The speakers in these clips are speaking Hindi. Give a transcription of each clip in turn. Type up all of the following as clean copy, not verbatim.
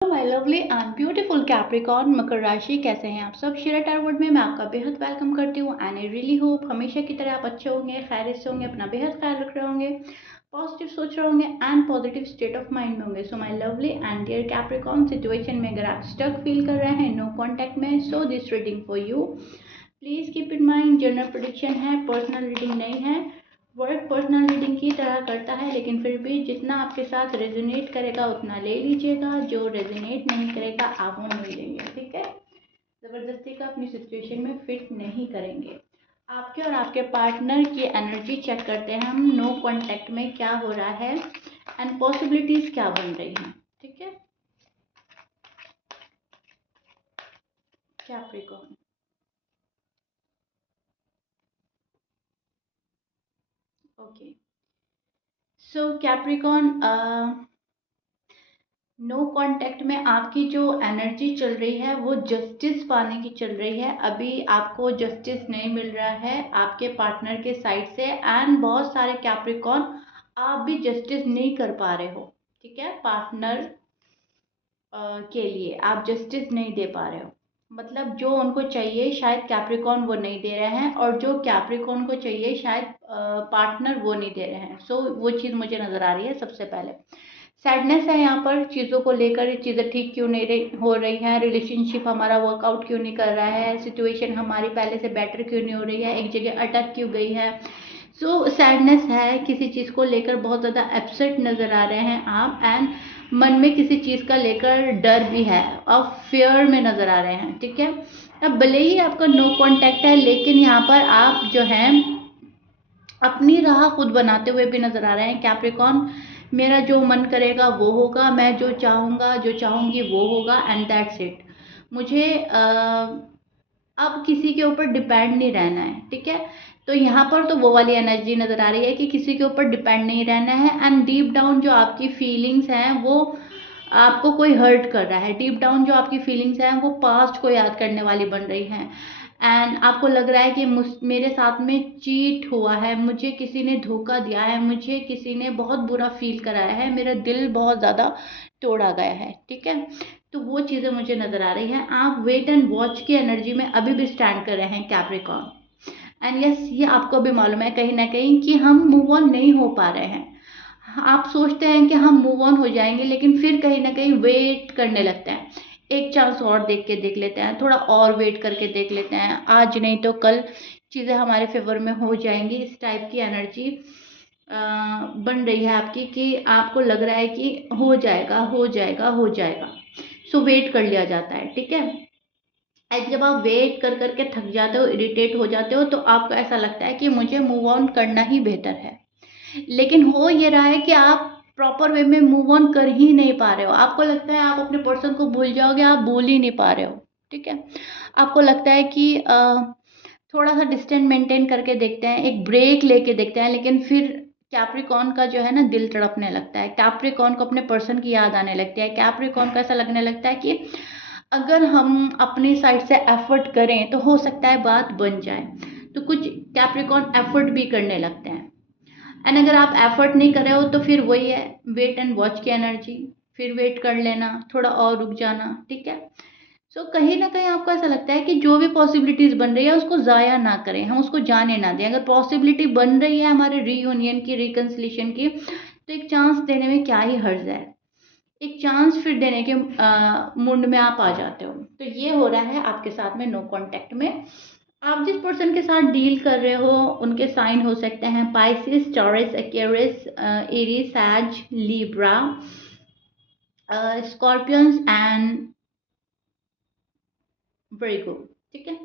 My lovely and beautiful Capricorn मकर राशि, कैसे हैं आप सब। शेयर टारगेट में मैं आपका बेहद वेलकम करती हूँ एंड आई रियली होप हमेशा की तरह आप अच्छे होंगे, खैरियत से होंगे, अपना बेहद ख्याल रख रहे होंगे, पॉजिटिव सोच रहे होंगे and positive state of mind में होंगे। So my lovely and dear Capricorn, situation में अगर आप स्टक फील कर रहे हैं, नो कॉन्टैक्ट में, so this reading for you. Please keep in mind general prediction है, पर्सनल रीडिंग नहीं है। वर्क पर्सनल रीडिंग की तरह करता है, लेकिन फिर भी जितना आपके साथ रेजोनेट करेगा उतना ले लीजिएगा, जो रेजोनेट नहीं करेगा आप वो नहीं लेंगे, ठीक है। ज़बरदस्ती का अपनी सिचुएशन में फिट नहीं करेंगे। आपके और आपके पार्टनर की एनर्जी चेक करते हैं हम, नो कॉन्टैक्ट में क्या हो रहा है एंड पॉसिबिलिटीज़ क्या बन रही हैं, ठीक है। Capricorn, okay. So Capricorn, no contact में आपकी जो एनर्जी चल रही है वो जस्टिस पाने की चल रही है। अभी आपको जस्टिस नहीं मिल रहा है आपके पार्टनर के साइड से एंड बहुत सारे कैप्रिकॉर्न आप भी जस्टिस नहीं कर पा रहे हो, ठीक है। पार्टनर के लिए आप जस्टिस नहीं दे पा रहे हो, मतलब जो उनको चाहिए शायद कैप्रिकॉर्न वो नहीं दे रहे हैं, और जो कैप्रिकॉर्न को चाहिए शायद पार्टनर वो नहीं दे रहे हैं। सो वो चीज़ मुझे नज़र आ रही है। सबसे पहले सैडनेस है यहाँ पर, चीज़ों को लेकर चीज़ें ठीक क्यों नहीं हो रही हैं, रिलेशनशिप हमारा वर्कआउट क्यों नहीं कर रहा है, सिचुएशन हमारी पहले से बेटर क्यों नहीं हो रही है, एक जगह अटक क्यों गई है। सो सैडनेस है, किसी चीज़ को लेकर बहुत ज़्यादा अपसेट नज़र आ रहे हैं आप एंड मन में किसी चीज़ का लेकर डर भी है और फेयर में नज़र आ रहे हैं, ठीक है। अब भले ही आपका नो कांटेक्ट है, लेकिन यहाँ पर आप जो है अपनी राह खुद बनाते हुए भी नजर आ रहे हैं कैप्रिकॉर्न। मेरा जो मन करेगा वो होगा, मैं जो चाहूँगा जो चाहूँगी वो होगा एंड दैट्स इट। मुझे अब किसी के ऊपर डिपेंड नहीं रहना है, ठीक है। तो यहाँ पर तो वो वाली एनर्जी नज़र आ रही है कि किसी के ऊपर डिपेंड नहीं रहना है एंड डीप डाउन जो आपकी फीलिंग्स हैं वो आपको कोई हर्ट कर रहा है, डीप डाउन जो आपकी फीलिंग्स हैं वो पास्ट को याद करने वाली बन रही हैं एंड आपको लग रहा है कि मेरे साथ में चीट हुआ है, मुझे किसी ने धोखा दिया है, मुझे किसी ने बहुत बुरा फील कराया है, मेरा दिल बहुत ज़्यादा तोड़ा गया है, ठीक है। तो वो चीज़ें मुझे नज़र आ रही हैं। आप वेट एंड वॉच की एनर्जी में अभी भी स्टैंड कर रहे हैं कैप्रिकॉर्न एंड यस, ये आपको भी मालूम है कहीं ना कहीं कि हम मूव ऑन नहीं हो पा रहे हैं। आप सोचते हैं कि हम मूव ऑन हो जाएंगे, लेकिन फिर कहीं ना कहीं वेट करने लगते हैं, एक चांस और देख के देख लेते हैं, थोड़ा और वेट करके देख लेते हैं, आज नहीं तो कल चीज़ें हमारे फेवर में हो जाएंगी। इस टाइप की एनर्जी बन रही है आपकी कि आपको लग रहा है कि हो जाएगा हो जाएगा हो जाएगा। सो वेट कर लिया जाता है, ठीक है। एंड जब आप वेट कर करके थक जाते हो, इरिटेट हो जाते हो, तो आपको ऐसा लगता है कि मुझे मूव ऑन करना ही बेहतर है। लेकिन हो ये रहा है कि आप प्रॉपर वे में मूव ऑन कर ही नहीं पा रहे हो। आपको लगता है आप अपने पर्सन को भूल जाओगे, आप भूल ही नहीं पा रहे हो, ठीक है। आपको लगता है कि थोड़ा सा डिस्टेंस मेंटेन करके देखते हैं, एक ब्रेक लेके देखते हैं, लेकिन फिर कैप्रिकॉर्न का जो है ना दिल तड़पने लगता है, कैप्रिकॉर्न को अपने पर्सन की याद आने लगती है, कैप्रिकॉर्न को ऐसा लगने लगता है कि अगर हम अपनी साइड से एफर्ट करें तो हो सकता है बात बन जाए। तो कुछ कैप्रिकॉर्न एफर्ट भी करने लगते हैं एंड अगर आप एफर्ट नहीं कर रहे हो तो फिर वही है, वेट एंड वॉच की एनर्जी, फिर वेट कर लेना, थोड़ा और रुक जाना, ठीक है। सो कहीं ना कहीं आपको ऐसा लगता है कि जो भी पॉसिबिलिटीज बन रही है उसको ज़ाया ना करें, हम उसको जाने ना दें। अगर पॉसिबिलिटी बन रही है हमारे रीयूनियन की, रिकन्सिलेशन की, तो एक चांस देने में क्या ही हर्ज है, एक चांस फिर देने के मूड में आप आ जाते हो। तो ये हो रहा है आपके साथ में नो कांटेक्ट में। आप जिस पर्सन के साथ डील कर रहे हो उनके साइन हो सकते हैं Pisces, Taurus, Aquarius, Aries, Sag, Libra, scorpions and Virgo, ठीक है।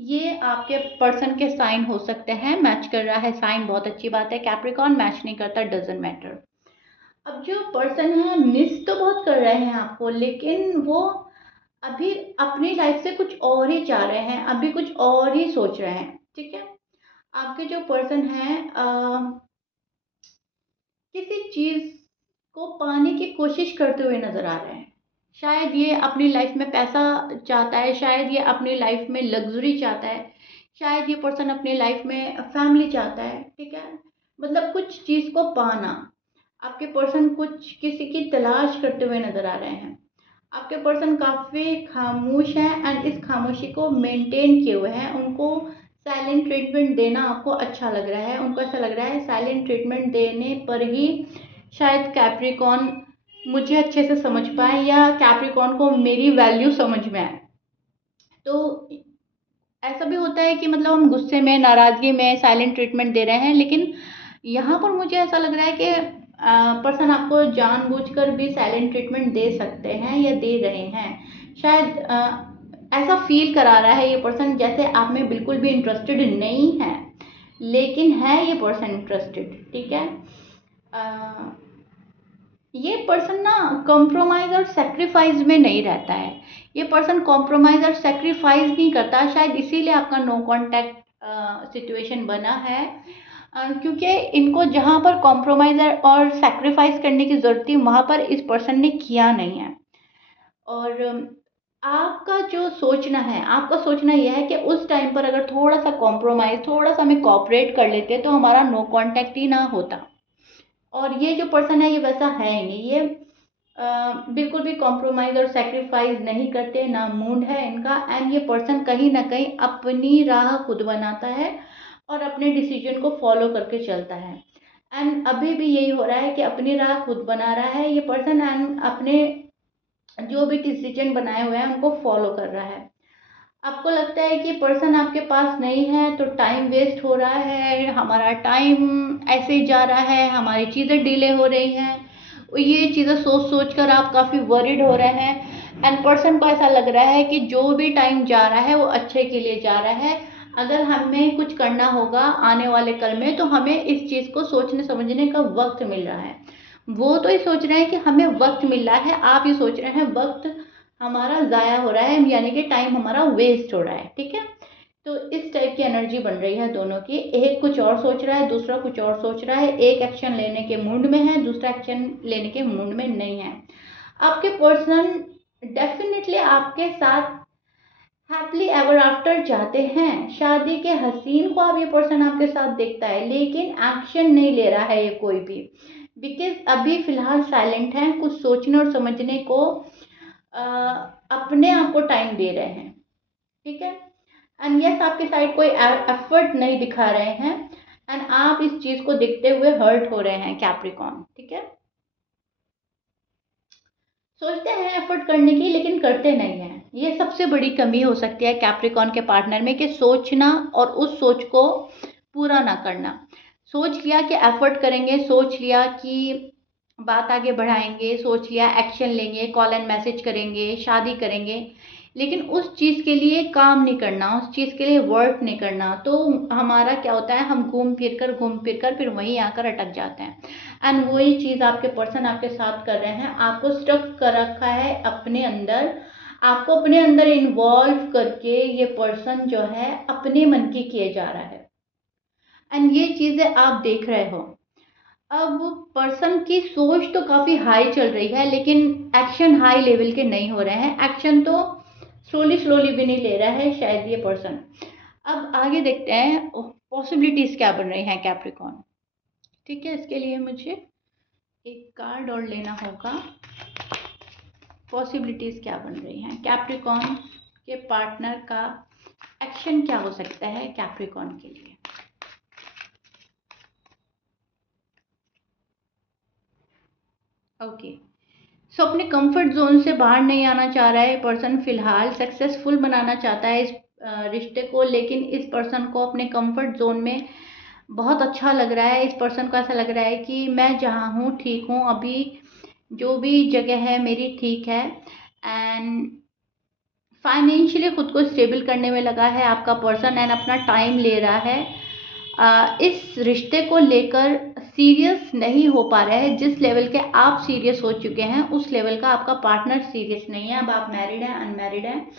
ये आपके पर्सन के साइन हो सकते हैं। मैच कर रहा है साइन, बहुत अच्छी बात है। कैप्रिकॉर्न मैच नहीं करता, डजेंट मैटर। अब जो पर्सन है मिस तो बहुत कर रहे हैं आपको, लेकिन वो अभी अपनी लाइफ से कुछ और ही चाह रहे हैं, अभी कुछ और ही सोच रहे हैं, ठीक है। आपके जो पर्सन है किसी चीज को पाने की कोशिश करते हुए नजर आ रहे हैं। शायद ये अपनी लाइफ में पैसा चाहता है, शायद ये अपनी लाइफ में लग्जरी चाहता है, शायद ये पर्सन अपनी लाइफ में फैमिली चाहता है, ठीक है। मतलब कुछ चीज को पाना, आपके पर्सन कुछ किसी की तलाश करते हुए नजर आ रहे हैं। आपके पर्सन काफ़ी खामोश हैं एंड इस खामोशी को मेंटेन किए हुए हैं। उनको साइलेंट ट्रीटमेंट देना आपको अच्छा लग रहा है। उनको ऐसा लग रहा है साइलेंट ट्रीटमेंट देने पर ही शायद कैप्रिकॉन मुझे अच्छे से समझ पाए या कैप्रिकॉन को मेरी वैल्यू समझ में आए। तो ऐसा भी होता है कि मतलब हम गुस्से में, नाराज़गी में साइलेंट ट्रीटमेंट दे रहे हैं, लेकिन यहाँ पर मुझे ऐसा लग रहा है कि पर्सन आपको जानबूझकर भी साइलेंट ट्रीटमेंट दे सकते हैं या दे रहे हैं। शायद ऐसा फील करा रहा है ये पर्सन जैसे आप में बिल्कुल भी इंटरेस्टेड नहीं है, लेकिन है ये पर्सन इंटरेस्टेड। ठीक है, ये पर्सन ना कॉम्प्रोमाइज़ और सेक्रीफाइस में नहीं रहता है। ये पर्सन कॉम्प्रोमाइज़ और सेक्रीफाइस नहीं करता, शायद इसीलिए आपका नो कॉन्टैक्ट सिचुएशन बना है, क्योंकि इनको जहाँ पर कॉम्प्रोमाइज़ और सेक्रीफाइस करने की ज़रूरत थी वहाँ पर इस पर्सन ने किया नहीं है। और आपका जो सोचना है, आपका सोचना यह है कि उस टाइम पर अगर थोड़ा सा कॉम्प्रोमाइज़, थोड़ा सा हमें कोऑपरेट कर लेते तो हमारा नो कॉन्टैक्ट ही ना होता। और ये जो पर्सन है ये वैसा है ही नहीं। ये बिल्कुल भी कॉम्प्रोमाइज़ और सेक्रीफाइस नहीं करते, ना मूड है इनका। एंड ये पर्सन कहीं ना कहीं अपनी राह खुद बनाता है और अपने डिसीजन को फॉलो करके चलता है। एंड अभी भी यही हो रहा है कि अपनी राह खुद बना रहा है ये पर्सन एंड अपने जो भी डिसीजन बनाए हुए हैं उनको फॉलो कर रहा है। आपको लगता है कि पर्सन आपके पास नहीं है तो टाइम वेस्ट हो रहा है, हमारा टाइम ऐसे ही जा रहा है, हमारी चीज़ें डिले हो रही हैं, ये चीज़ें सोच सोच कर आप काफ़ी वरीड हो रहे हैं। एंड पर्सन को ऐसा लग रहा है कि जो भी टाइम जा रहा है वो अच्छे के लिए जा रहा है। अगर हमें कुछ करना होगा आने वाले कल में तो हमें इस चीज़ को सोचने समझने का वक्त मिल रहा है। वो तो ये सोच रहे हैं कि हमें वक्त मिल रहा है, आप ये सोच रहे हैं वक्त हमारा ज़ाया हो रहा है, यानी कि टाइम हमारा वेस्ट हो रहा है। ठीक है, तो इस टाइप की एनर्जी बन रही है दोनों की। एक कुछ और सोच रहा है, दूसरा कुछ और सोच रहा है। एक एक्शन लेने के मूड में है, दूसरा एक्शन लेने के मूड में नहीं है। आपके पर्सन डेफिनेटली आपके साथ हैप्पीली एवर आफ्टर चाहते हैं, शादी के हसीन को अब ये पर्सन आपके साथ देखता है, लेकिन एक्शन नहीं ले रहा है ये कोई भी, बिकॉज अभी फिलहाल साइलेंट है, कुछ सोचने और समझने को अपने आप को टाइम दे रहे हैं। ठीक है, एंड यस आपकी साइड कोई एफर्ट नहीं दिखा रहे हैं एंड आप इस चीज को देखते हुए हर्ट हो रहे हैं कैप्रिकॉन। ठीक है, सोचते हैं एफर्ट करने की लेकिन करते नहीं हैं। ये सबसे बड़ी कमी हो सकती है कैप्रिकॉन के पार्टनर में कि सोचना और उस सोच को पूरा ना करना। सोच लिया कि एफर्ट करेंगे, सोच लिया कि बात आगे बढ़ाएंगे, सोच लिया एक्शन लेंगे, कॉल एंड मैसेज करेंगे, शादी करेंगे, लेकिन उस चीज़ के लिए काम नहीं करना, उस चीज़ के लिए वर्क नहीं करना, तो हमारा क्या होता है, हम घूम फिर कर फिर वहीं आकर अटक जाते हैं। एंड वही चीज़ आपके पर्सन आपके साथ कर रहे हैं, आपको स्टक कर रखा है अपने अंदर, आपको अपने अंदर इन्वॉल्व करके ये पर्सन जो है अपने मन की किए जा रहा है। एंड ये चीज़ें आप देख रहे हो। अब पर्सन की सोच तो काफ़ी हाई चल रही है, लेकिन एक्शन हाई लेवल के नहीं हो रहे हैं। एक्शन तो स्लोली स्लोली भी नहीं ले रहा है शायद ये पर्सन। अब आगे देखते हैं पॉसिबिलिटीज़ क्या बन रही हैं कैप्रिकॉन। ठीक है, इसके लिए मुझे एक कार्ड और लेना होगा। पॉसिबिलिटीज़ क्या बन रही हैं कैप्रिकॉन के पार्टनर का, एक्शन क्या हो सकता है कैप्रिकॉन के लिए। ओके, सो अपने कंफर्ट जोन से बाहर नहीं आना चाह रहा है पर्सन, फिलहाल सक्सेसफुल बनाना चाहता है इस रिश्ते को, लेकिन इस पर्सन को अपने कंफर्ट जोन में बहुत अच्छा लग रहा है। इस पर्सन को ऐसा लग रहा है कि मैं जहाँ हूँ ठीक हूँ, अभी जो भी जगह है मेरी ठीक है। एंड फाइनेंशियली खुद को स्टेबल करने में लगा है आपका पर्सन एंड अपना टाइम ले रहा है। इस रिश्ते को लेकर सीरियस नहीं हो पा रहा है। जिस लेवल के आप सीरियस हो चुके हैं उस लेवल का आपका पार्टनर सीरियस नहीं है। अब आप मैरिड हैं, अनमैरिड हैं,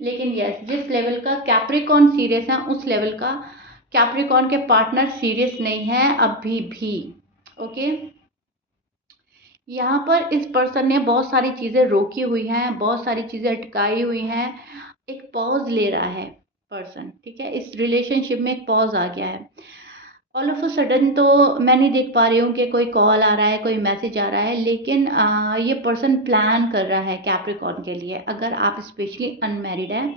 लेकिन यस जिस लेवल का कैप्रिकॉन सीरियस है उस लेवल का कैप्रिकॉन के पार्टनर सीरियस नहीं है अभी भी। ओके, यहाँ पर इस पर्सन ने बहुत सारी चीज़ें रोकी हुई हैं, बहुत सारी चीज़ें अटकाई हुई हैं, एक पॉज ले रहा है पर्सन। ठीक है, इस रिलेशनशिप में एक पॉज आ गया है। ऑल ऑफ अ सडन तो मैं नहीं देख पा रही हूँ कि कोई कॉल आ रहा है, कोई मैसेज आ रहा है, लेकिन ये पर्सन प्लान कर रहा है कैप्रिकॉर्न के लिए। अगर आप स्पेशली अनमैरिड हैं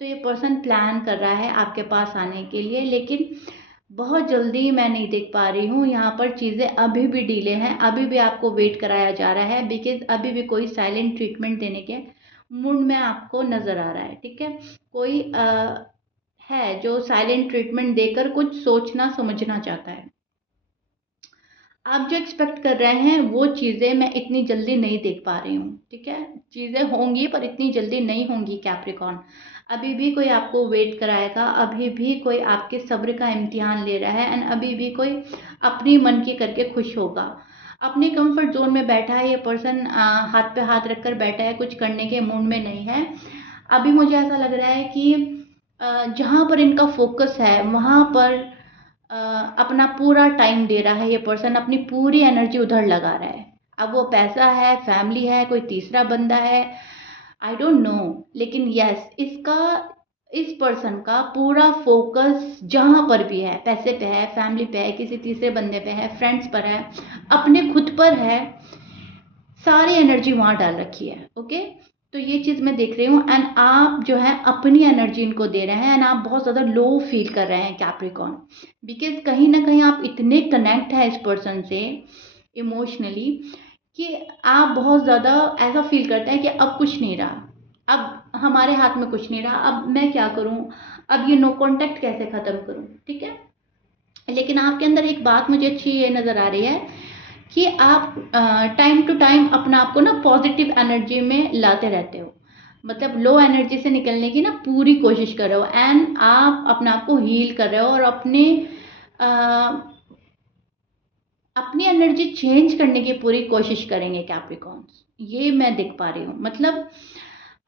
तो ये पर्सन प्लान कर रहा है आपके पास आने के लिए, लेकिन बहुत जल्दी मैं नहीं देख पा रही हूँ। यहाँ पर चीज़ें अभी भी डिले हैं, अभी भी आपको वेट कराया जा रहा है, बिकॉज अभी भी कोई साइलेंट ट्रीटमेंट देने के मूड में आपको नज़र आ रहा है। ठीक है, कोई है जो साइलेंट ट्रीटमेंट देकर कुछ सोचना समझना चाहता है। आप जो एक्सपेक्ट कर रहे हैं वो चीज़ें मैं इतनी जल्दी नहीं देख पा रही हूँ। ठीक है, चीज़ें होंगी पर इतनी जल्दी नहीं होंगी कैप्रिकॉर्न। अभी भी कोई आपको वेट कराएगा, अभी भी कोई आपके सब्र का इम्तिहान ले रहा है, एंड अभी भी कोई अपनी मन की करके खुश होगा। अपने कंफर्ट जोन में बैठा है ये पर्सन, हाथ पे हाथ रखकर बैठा है, कुछ करने के मूड में नहीं है। अभी मुझे ऐसा लग रहा है कि जहाँ पर इनका फोकस है वहाँ पर अ, अपना पूरा टाइम दे रहा है ये पर्सन, अपनी पूरी एनर्जी उधर लगा रहा है। अब वो पैसा है, फैमिली है, कोई तीसरा बंदा है, आई डोंट नो, लेकिन यस, इसका इस पर्सन का पूरा फोकस जहाँ पर भी है, पैसे पे है, फैमिली पे है, किसी तीसरे बंदे पे है, फ्रेंड्स पर है, अपने खुद पर है, सारी एनर्जी वहाँ डाल रखी है। ओके, तो ये चीज़ मैं देख रही हूँ, एंड आप जो है अपनी एनर्जी इनको दे रहे हैं, एंड आप बहुत ज़्यादा लो फील कर रहे हैं कैप्रिकॉर्न, बिकॉज कहीं ना कहीं आप इतने कनेक्ट है इस पर्सन से इमोशनली कि आप बहुत ज़्यादा ऐसा फील करते हैं कि अब कुछ नहीं रहा, अब हमारे हाथ में कुछ नहीं रहा, अब मैं क्या करूँ, अब ये नो कांटेक्ट कैसे ख़त्म करूँ। ठीक है, लेकिन आपके अंदर एक बात मुझे अच्छी ये नज़र आ रही है कि आप टाइम टू टाइम अपना आपको ना पॉजिटिव एनर्जी में लाते रहते हो, मतलब लो एनर्जी से निकलने की ना पूरी कोशिश कर रहे हो, एंड आप अपने आप को हील कर रहे हो और अ, अपनी एनर्जी चेंज करने की पूरी कोशिश करेंगे कैप्रिकॉर्न्स, ये मैं देख पा रही हूँ। मतलब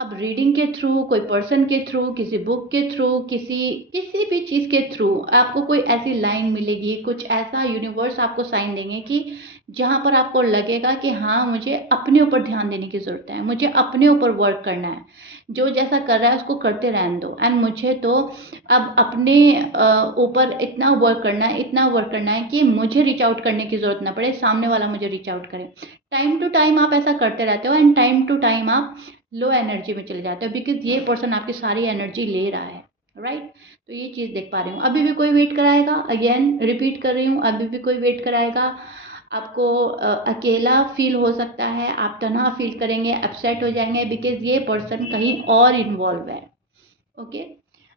अब रीडिंग के थ्रू, कोई पर्सन के थ्रू, किसी बुक के थ्रू, किसी किसी भी चीज़ के थ्रू आपको कोई ऐसी लाइन मिलेगी, कुछ ऐसा यूनिवर्स आपको साइन देंगे कि जहाँ पर आपको लगेगा कि हाँ, मुझे अपने ऊपर ध्यान देने की ज़रूरत है, मुझे अपने ऊपर वर्क करना है, जो जैसा कर रहा है उसको करते रहने दो, एंड मुझे तो अब अपने ऊपर इतना वर्क करना है, इतना वर्क करना है कि मुझे रीच आउट करने की ज़रूरत ना पड़े, सामने वाला मुझे रीच आउट करे। टाइम टू टाइम आप ऐसा करते रहते हो, एंड टाइम टू टाइम आप लो एनर्जी में चले जाते हो, बिकॉज ये पर्सन आपकी सारी एनर्जी ले रहा है। राइट, तो ये चीज़ देख पा रही हूँ। अभी भी कोई वेट कराएगा, अगेन रिपीट कर रही हूँ, अभी भी कोई वेट कराएगा। आपको अकेला फील हो सकता है, आप तनहा फील करेंगे, अपसेट हो जाएंगे, बिकॉज ये पर्सन कहीं और इन्वॉल्व है। ओके,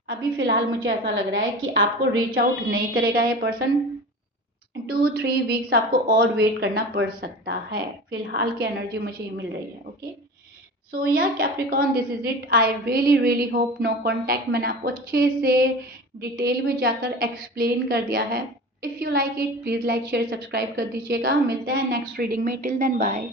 अभी फिलहाल मुझे ऐसा लग रहा है कि आपको रीच आउट नहीं करेगा ये पर्सन, 2-3 वीक्स आपको और वेट करना पड़ सकता है, फिलहाल की एनर्जी मुझे ये मिल रही है। Okay, so yeah Capricorn, this is it. I really really hope no contact मैंने आपको अच्छे से डिटेल में जाकर एक्सप्लेन कर दिया है। If you like it, please like share subscribe कर दीजिएगा। मिलते हैं नेक्स्ट रीडिंग में, टिल देन बाय।